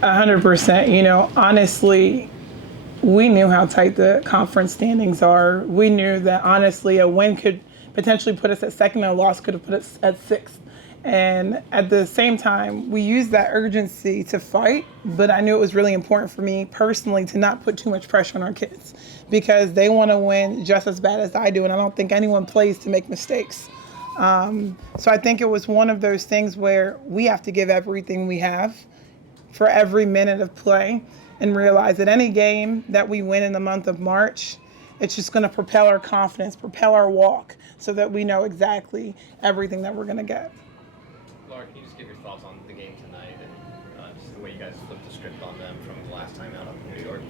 100%. Honestly, we knew how tight the conference standings are. We knew that honestly a win could potentially put us at second, and a loss could have put us at sixth. And at the same time, we used that urgency to fight, but I knew it was really important for me personally to not put too much pressure on our kids because they want to win just as bad as I do, and I don't think anyone plays to make mistakes. So I think it was one of those things where we have to give everything we have for every minute of play and realize that any game that we win in the month of March, it's just going to propel our confidence, propel our walk so that we know exactly everything that we're going to get. Laura, can you just give your thoughts on the game tonight and just the way you guys flipped the script on them from the last time out in New York?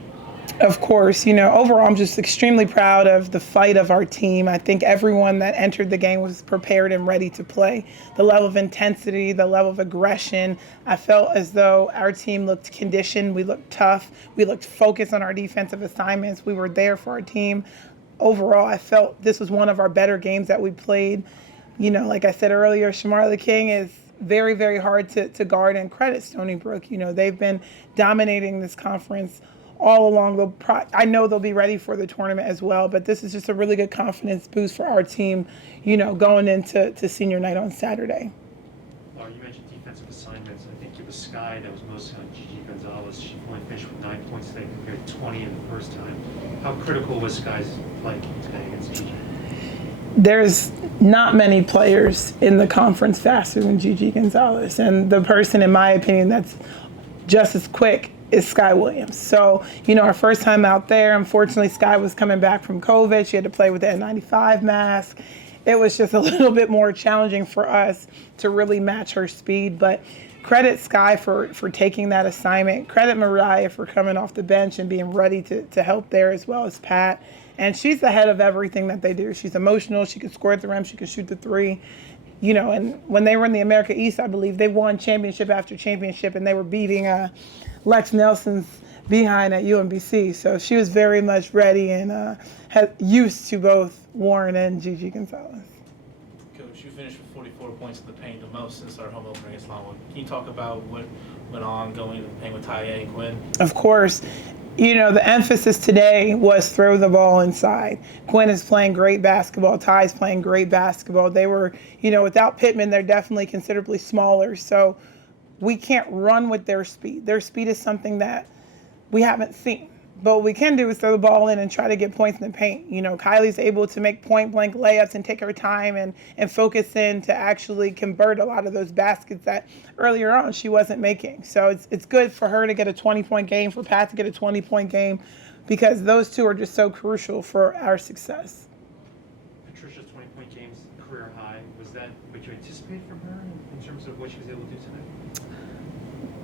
Of course, overall, I'm just extremely proud of the fight of our team. I think everyone that entered the game was prepared and ready to play. The level of intensity, the level of aggression, I felt as though our team looked conditioned. We looked tough. We looked focused on our defensive assignments. We were there for our team. Overall, I felt this was one of our better games that we played. Like I said earlier, Shamar the King is very, very hard to guard, and credit Stony Brook. They've been dominating this conference all along. I know they'll be ready for the tournament as well, but this is just a really good confidence boost for our team, going into senior night on Saturday. Laura, you mentioned defensive assignments. I think it was Sky that was mostly on Gigi Gonzalez. She only finished with 9 points today compared to 20 in the first time. How critical was Sky's play today against Gigi? There's not many players in the conference faster than Gigi Gonzalez, and the person, in my opinion, that's just as quick is Sky Williams. So, our first time out there, unfortunately, Sky was coming back from COVID. She had to play with the N95 mask. It was just a little bit more challenging for us to really match her speed. But credit Sky for taking that assignment. Credit Mariah for coming off the bench and being ready to help there, as well as Pat. And she's the head of everything that they do. She's emotional. She can score at the rim. She can shoot the three. And when they were in the America East, I believe, they won championship after championship, and they were beating Lex Nelson's behind at UMBC. So she was very much ready and used to both Warren and Gigi Gonzalez. Coach, you finished with 44 points in the paint, the most since our home opener against Longwood. Can you talk about what went on going into the paint with Taya and Quinn? Of course. The emphasis today was throw the ball inside. Quinn is playing great basketball. Ty's playing great basketball. They were, without Pittman, they're definitely considerably smaller. So we can't run with their speed. Their speed is something that we haven't seen. But what we can do is throw the ball in and try to get points in the paint. Kylie's able to make point-blank layups and take her time and focus in to actually convert a lot of those baskets that earlier on she wasn't making. So it's good for her to get a 20-point game, for Pat to get a 20-point game, because those two are just so crucial for our success. Patricia's 20-point game's career high. Was that what you anticipated from her in terms of what she was able to do tonight?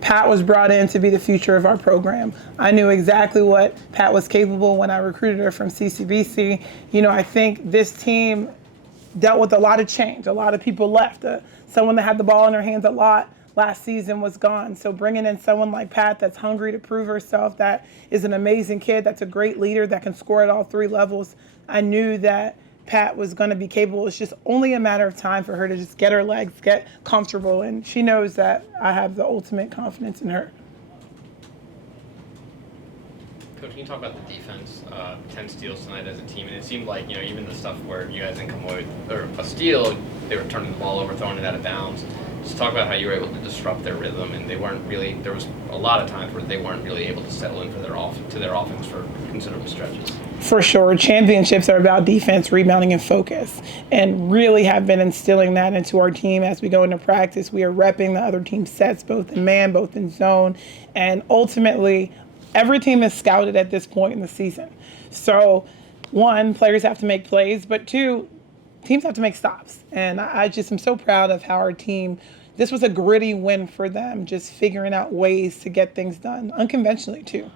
Pat was brought in to be the future of our program. I knew exactly what Pat was capable when I recruited her from CCBC. I think this team dealt with a lot of change. A lot of people left. Someone that had the ball in her hands a lot last season was gone. So bringing in someone like Pat that's hungry to prove herself, that is an amazing kid, that's a great leader, that can score at all three levels, I knew that Pat was going to be capable. It's just only a matter of time for her to just get her legs, get comfortable, and she knows that I have the ultimate confidence in her. Coach, can you talk about the defense? 10 steals tonight as a team, and it seemed like, even the stuff where you guys didn't come away with or a steal, they were turning the ball over, throwing it out of bounds. Just talk about how you were able to disrupt their rhythm, and they weren't really, there was a lot of times where they weren't really able to settle in for their offense for considerable stretches. For sure. Championships are about defense, rebounding, and focus, and really have been instilling that into our team as we go into practice. We are repping the other team's sets, both in man, both in zone, and ultimately, every team is scouted at this point in the season. So, one, players have to make plays, but two, teams have to make stops. And I just am so proud of how our team, this was a gritty win for them, just figuring out ways to get things done, unconventionally too.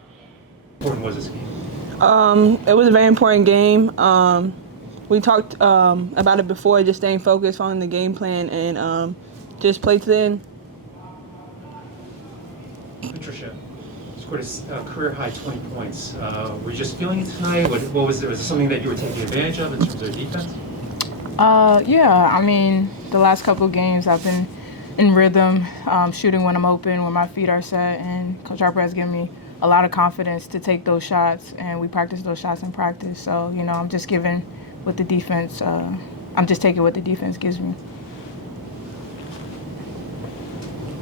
How important was this game? It was a very important game. We talked about it before, just staying focused, following the game plan, and just play to the end. Patricia scored a career-high 20 points. Were you just feeling it tonight? What was there? Was it something that you were taking advantage of in terms of defense? Yeah, I mean, the last couple of games I've been in rhythm, shooting when I'm open, when my feet are set, and Coach Harper has given me a lot of confidence to take those shots, and we practice those shots in practice. So, I'm just giving what the defense, I'm just taking what the defense gives me.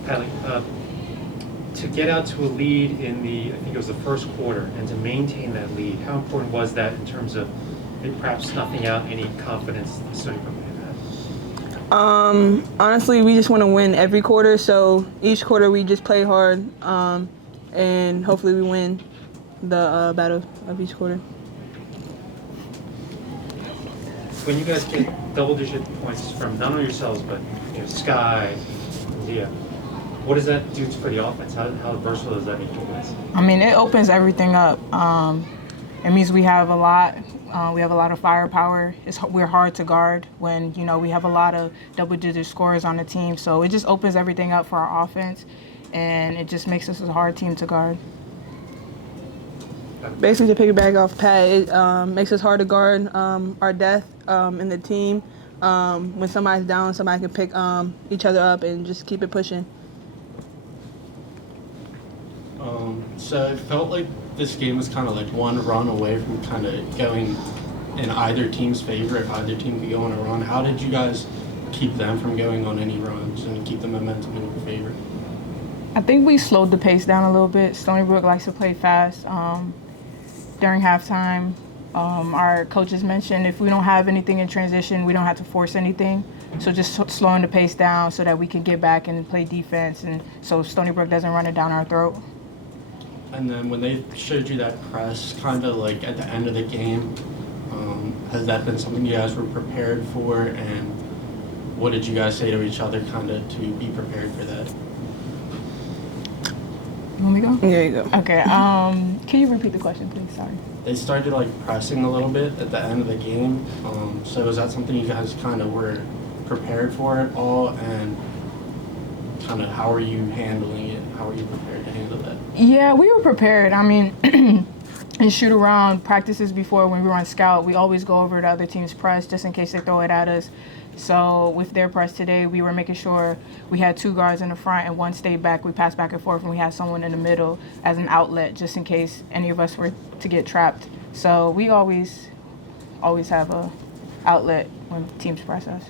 Kylie, to get out to a lead in I think it was the first quarter, and to maintain that lead, how important was that in terms of perhaps snuffing out any confidence the Stony Brook may have had? Honestly, we just want to win every quarter, so each quarter we just play hard, and hopefully we win the battle of each quarter. When you guys get double-digit points from not only yourselves, but Sky, Zia, what does that do for the offense? How versatile does that make you guys? I mean, it opens everything up. It means we have a lot. We have a lot of firepower. We're hard to guard when we have a lot of double-digit scorers on the team. So it just opens everything up for our offense, and it just makes us a hard team to guard. Basically, to piggyback off Pat, it makes us hard to guard our depth in the team. When somebody's down, somebody can pick each other up and just keep it pushing. So it felt like this game was kind of like one run away from kind of going in either team's favor. If either team could go on a run, how did you guys keep them from going on any runs and keep the momentum in your favor? I think we slowed the pace down a little bit. Stony Brook likes to play fast. During halftime, our coaches mentioned if we don't have anything in transition, we don't have to force anything. So just slowing the pace down so that we can get back and play defense, and so Stony Brook doesn't run it down our throat. And then when they showed you that press kind of like at the end of the game, has that been something you guys were prepared for? And what did you guys say to each other kind of to be prepared for that? You want me to go? There you go. Okay. Can you repeat the question, please? Sorry. They started like pressing a little bit at the end of the game. So is that something you guys kind of were prepared for at all? And kind of how are you handling it? How are you prepared to handle that? Yeah, we were prepared. I mean, in shoot-around practices before when we were on scout, we always go over the other team's press just in case they throw it at us. So with their press today, we were making sure we had two guards in the front and one stayed back. We passed back and forth, and we had someone in the middle as an outlet just in case any of us were to get trapped. So we always have a outlet when teams press us.